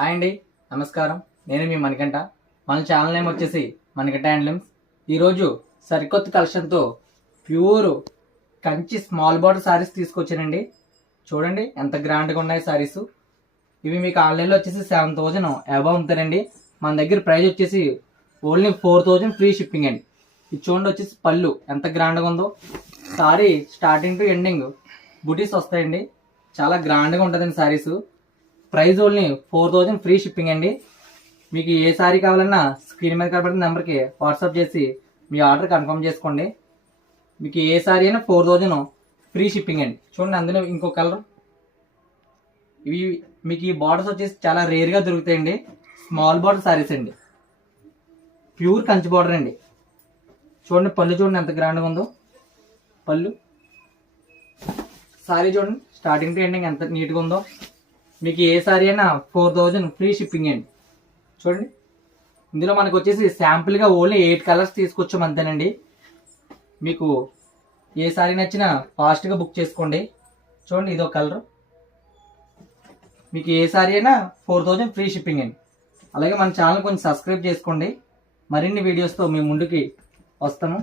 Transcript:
Hi అండి, నమస్కారం. నేను మీ మణికంఠ. మన ఛానల్ నేమ్ వచ్చేసి మణికంఠ హ్యాండ్లూమ్స్. ఈరోజు సరికొత్త కలెక్షన్తో pure Kanchi small border saris తీసుకొచ్చానండి. చూడండి ఎంత గ్రాండ్గా ఉన్నాయి శారీస్. ఇవి మీకు ఆన్లైన్లో వచ్చేసి 7,000 అబవ్ ఉంటారండి. మన దగ్గర ప్రైస్ వచ్చేసి ఓన్లీ 4,000 ఫ్రీ షిప్పింగ్ అండి. ఇది చూడండి, వచ్చేసి పళ్ళు ఎంత గ్రాండ్గా ఉందో. సారీ స్టార్టింగ్ టు ఎండింగ్ బుటీస్ వస్తాయండి. చాలా గ్రాండ్గా ఉంటుందండి saris. Price only 4,000 free shipping అండి. మీకు ఏ సారీ కావాలన్నా స్క్రీన్ మీద కనబడుతున్న నెంబర్కి వాట్సాప్ చేసి మీ ఆర్డర్ కన్ఫర్మ్ చేసుకోండి. మీకు ఏ సారీ అయినా 4,000 ఫ్రీ షిప్పింగ్ అండి. చూడండి, అందులో ఇంకో కలర్. ఇవి మీకు ఈ బార్డర్స్ వచ్చేసి చాలా రేర్గా దొరుకుతాయండి. స్మాల్ బార్డర్ సారీస్ అండి, ప్యూర్ కంచి బార్డర్ అండి. చూడండి పళ్ళు, చూడండి ఎంత గ్రాండ్గా ఉందో పళ్ళు. సారీ చూడండి స్టార్టింగ్ టు ఎండింగ్ ఎంత నీట్గా ఉందో. మీకు ఏ సారీ అయినా 4,000 ఫ్రీ షిప్పింగ్ అండి. చూడండి, ఇందులో మనకు వచ్చేసి శాంపుల్గా ఓన్లీ 8 కలర్స్ తీసుకొచ్చాం అంతేనండి. మీకు ఏ సారీ నచ్చినా ఫాస్ట్గా బుక్ చేసుకోండి. చూడండి ఇదో కలర్. మీకు ఏ సారీ అయినా 4,000 ఫ్రీ షిప్పింగ్ అండి. అలాగే మన ఛానల్ కొంచెం సబ్స్క్రైబ్ చేసుకోండి. మరిన్ని వీడియోస్తో మీ ముందుకి వస్తాము.